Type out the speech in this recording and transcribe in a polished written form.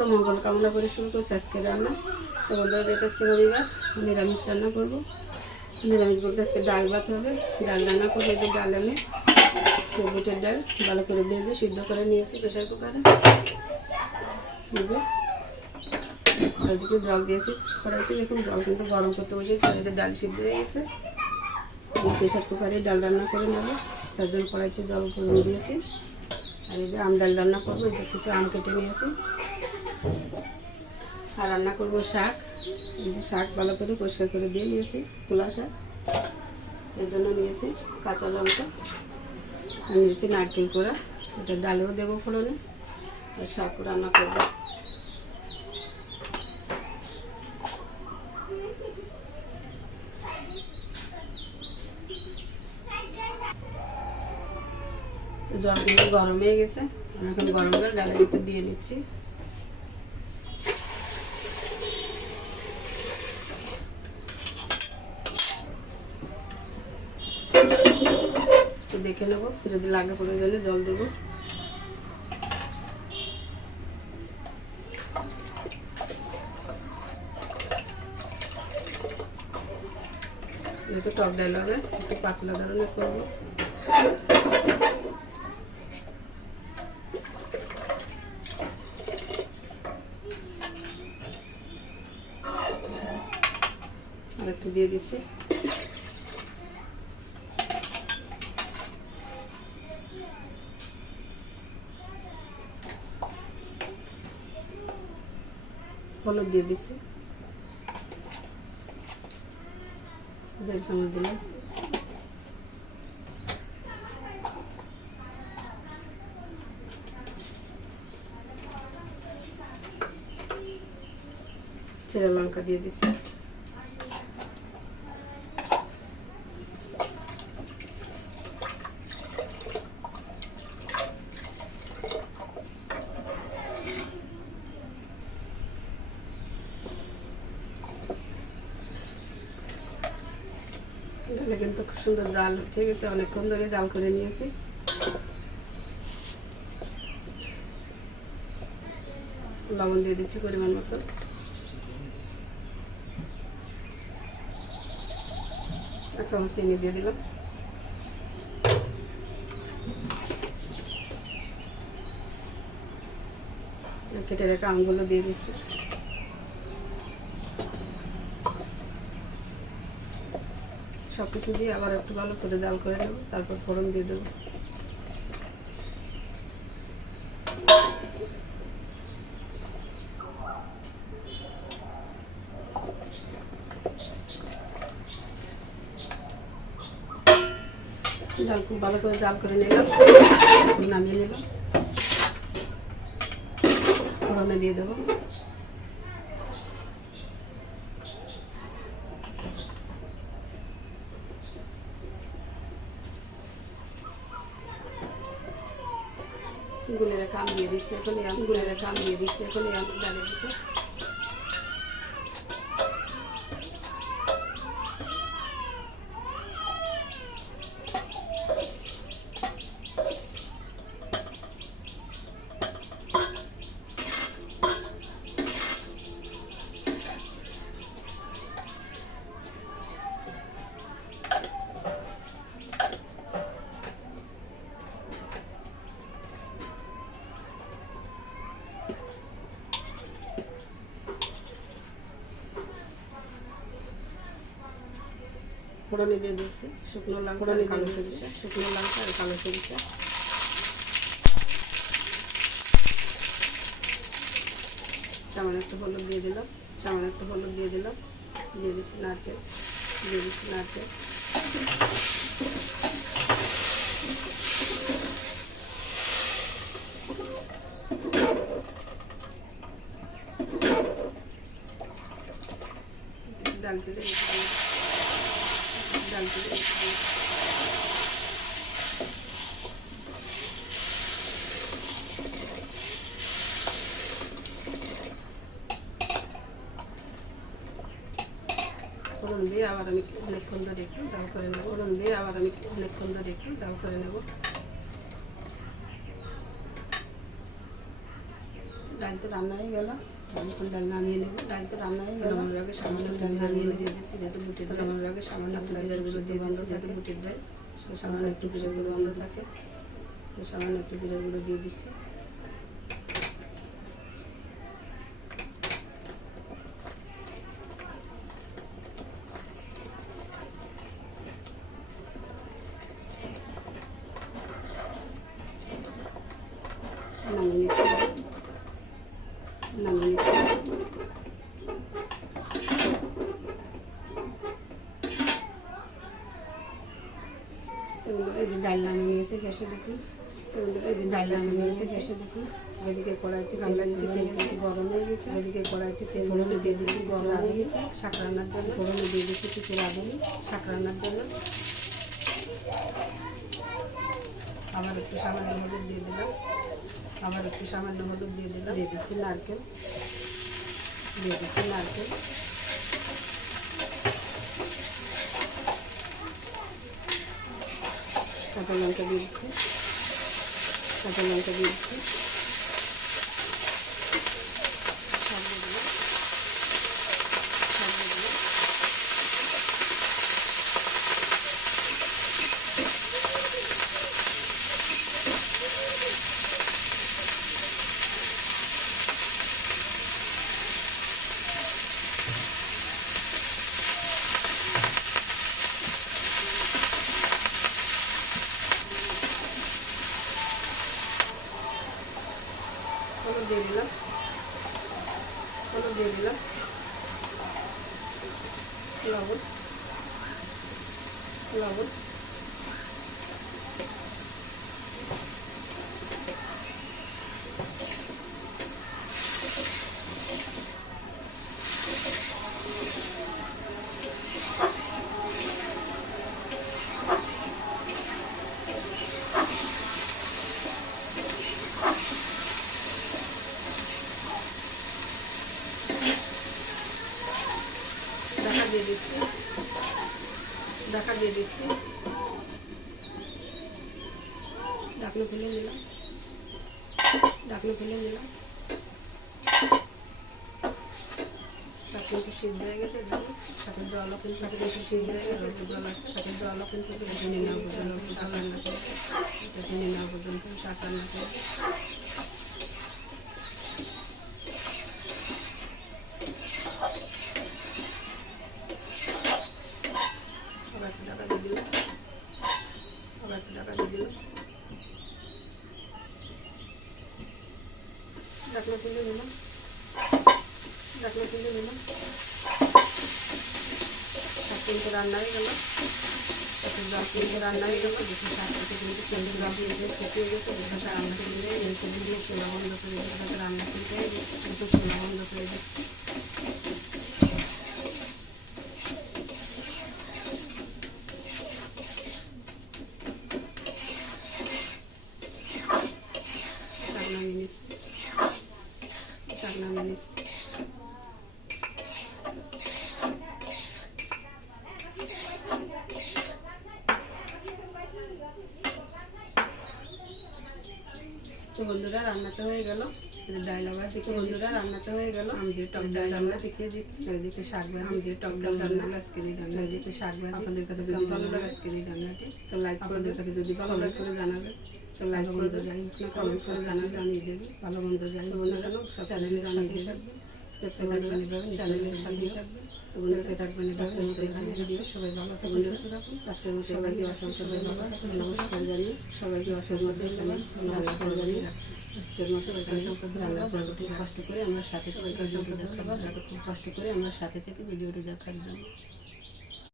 স্বাস্থ্য মঙ্গল কামনা করে শুরু করছি আজকে রান্না। তো বন্ধুরা, যেহেতু আজকে রবিবার, নিরামিষ রান্না করবো। নিরামিষ বলতে আজকে ডাল ভাত হবে, ডাল রান্না করবো। এই যে ডাল আমি বুটের ডাল ভালো করে ভেজে সিদ্ধ করে নিয়েছি প্রেশার কুকারে। ভেজে আর দিকে জল দিয়েছি কড়াইতে। দেখুন জল কিন্তু গরম করতে বসেছি। আর এই যে ডাল সিদ্ধ হয়ে গেছে। আমি প্রেশার কুকারে ডাল রান্না করে নেবো, তার জন্য কড়াইতে জল গরম দিয়েছি। আর এই যে আম ডাল রান্না করবো, এই যে কিছু আম কেটে নিয়েছি। আর রান্না করবো শাক। এই যে শাক ভালো করে পরিষ্কার করে দিয়ে নিয়েছি, তুলা শাক। এর জন্য নিয়েছি কাঁচা লঙ্কা, আর নিয়েছি নারকেল কোড়া। এটা ডালেও দেবো ফোড়নে, আর শাকও রান্না করবো। জল কিন্তু গরম হয়ে গেছে। আমি এখন গরম করে ডালের ভিতর দিয়ে নিচ্ছি। দেখে নেবো, যদি লাগে প্রয়োজনে জল দেবো। যেহেতু টক ডাল হবে, একটু পাতলা ধরনের করবো। আর একটু দিয়ে দিচ্ছি। হলুদ দিয়ে দিচ্ছি, 1.5 চামচ দিলাম। চেরা লঙ্কা দিয়ে দিচ্ছি। ডালে কিন্তু খুব সুন্দর জাল উঠে গেছে, অনেকক্ষণ ধরে জাল করে নিয়েছি। লবণ দিয়ে দিচ্ছি পরিমাণ মতো। এক চামচ চিনি দিয়ে দিলাম। কেটে রাখা আমগুলো দিয়ে দিচ্ছি। সব কিছু দিয়ে আবার একটু ভালো করে জাল করে নেব, তারপর ফোড়ন দিয়ে দেবো। ডাল খুব ভালো করে জাল করে নিলাম, নামিয়ে নিলাম। ফোড়নে দিয়ে দেবো। গুলে রেখে আম দিয়ে দিচ্ছি এখন। গুলে রেখে আম দিয়ে দিচ্ছি এখন এই আম ডালের ভিতর। ফোড়নে দিয়ে দিচ্ছি শুকনো লঙ্কা, কালো সরিষা, শুকনো লঙ্কা আর কালো সরিষা। সামান্য একটু হলুদ দিয়ে দিলাম, সামান্য একটু হলুদ দিয়ে দিলাম। দিয়ে দিচ্ছি নারকেল, দিয়ে দিচ্ছি নারকেল। ডাল তুলে ডাল তুলে ফোড়ন দিয়ে আবার আমি অনেকক্ষণ ধরে একটু জাল করে নেব। ফোড়ন দিয়ে আবার আমি অনেকক্ষণ ধরে একটু জাল করে নেব। ডাল তো রান্না হয়ে গেল, এখন ডাল নামিয়ে নেব। ডাল তো রান্না হয়ে গেল, আমার আগে সামান্য ডাল নামিয়ে দিয়ে দিচ্ছি যেহেতু বুটের ডাল। আমার আগে সামান্য একটু জিরার গুঁড়ো দিয়ে দিচ্ছি যেহেতু বুটের ডাল, সামান্য একটু জিরার গুঁড়ো গন্ধ থাকে, তো সামান্য একটু জিরার গুঁড়ো দিয়ে দিচ্ছি। নামিয়ে নিচ্ছি, নামিয়ে নিচ্ছি। এই যে ডাল নামিয়ে নিয়েছে গ্যাসে দেখুন, এই যে ডাল নামিয়ে নিয়েছে গ্যাসে দেখুন। এদিকে কড়াইতে তেল দিয়েছি, তেল দিয়েছি গরম হয়ে গেছে। এদিকে কড়াইতে তেল দিয়েছি, দিয়ে দিয়েছি গরম হয়ে গেছে। শাক রান্নার জন্য ফোড়নে দিয়ে দিয়েছি কিছু রাঁধুনি শাক রান্নার জন্য। আবার একটু সামান্য হলুদ দিয়ে দিলাম, আবার একটু সামান্য হলুদ দিয়ে দিলাম। দিয়ে দিচ্ছি নারকেল, দিয়ে দিচ্ছি নারকেল। কাঁচা লঙ্কা দিয়ে দিচ্ছি, কাঁচা লঙ্কা দিয়ে দিচ্ছি। সব দিয়ে দিলাম, সব দিয়ে দিলাম। হলুদ দিয়ে দিলাম, হলুদ দিয়ে দিলাম, লবণ, লবণ, ঢাকা দিয়ে দিচ্ছি, ঢাকা দিয়ে দিচ্ছি। ঢাকনা খুলে নিলাম, ঢাকনা খুলে নিলাম। কিন্তু সিদ্ধ হয়ে গেছে, সাথে জলও কিন্তু সাথে বেশি সিদ্ধ হয়ে গেছে, জল আছে সাথে জলও কিন্তু টেনে নেওয়া পর্যন্ত শাক রান্না করবো, টেনে নেওয়া পর্যন্ত শাক রান্না করবো। আবার একটু ঢাকা দিয়ে দিলাম, আবার একটু ঢাকা দিয়ে দিলাম। ঢাকনা খুলে নিলাম, ঢাকনা খুলে নিলাম। শাক কিন্তু রান্না হয়ে গেল, জল কিন্তু রান্না হয়ে গেল। দেখুন শাক থেকে কিন্তু সুন্দর জল দিয়েছে, শুকিয়ে গেছে। দেখুন রান্না করে এসে দিয়ে সেলা বন্ধ করে দিচ্ছে, রান্না করতে একটু সেলা বন্ধ করে দিচ্ছি। শাক নামিয়ে নিচ্ছি, শাক নামিয়ে নিচ্ছি। তো বন্ধুরা রান্নাটা হয়ে গেল, ডাল আবার দেখে বন্ধুরা রান্নাটা হয়ে গেল। আমি দিয়ে টক ডাল রান্না দেখিয়ে দিচ্ছি। ওইদিকে শাক ভাজি, আমি দিয়ে টক ডাল রান্না আজকের এই রান্না। ওইদিকে শাক ভাজি। আপনাদের কাছে যদি ভালো লাগে আজকের এই রান্নাটি তো লাইক করে, আপনাদের কাছে যদি ভালো লাগে করে জানাবেন, তো লাইক মন্দ যাই হোক না কমেন্ট করে জানিয়ে দেবে। ভালো মন্দ যাই হোক না কেন চ্যানেলে জানিয়ে দেবে। দেখতে থাকবেন এভাবে, চ্যানেলের সাথে থাকবেন, দেখতে থাকবেন। আজকের মতো এখানে ভিডিও। সবাই ভালো থাকবেন, সুস্থ থাকুন। আজকের মতো সবাইকে অসংখ্য ধন্যবাদ, নমস্কার জানিয়ে সবাইকে অসংখ্য ধন্যবাদ, নমস্কার জানিয়ে রাখছি। আজকের মতো অসংখ্য ধন্যবাদ। যতটুকু কষ্ট করে আমরা সাথে থেকে ভিডিওটি দেখার জন্য, যতটুকু কষ্ট করে আমরা সাথে থেকে ভিডিওটি দেখার জন্য।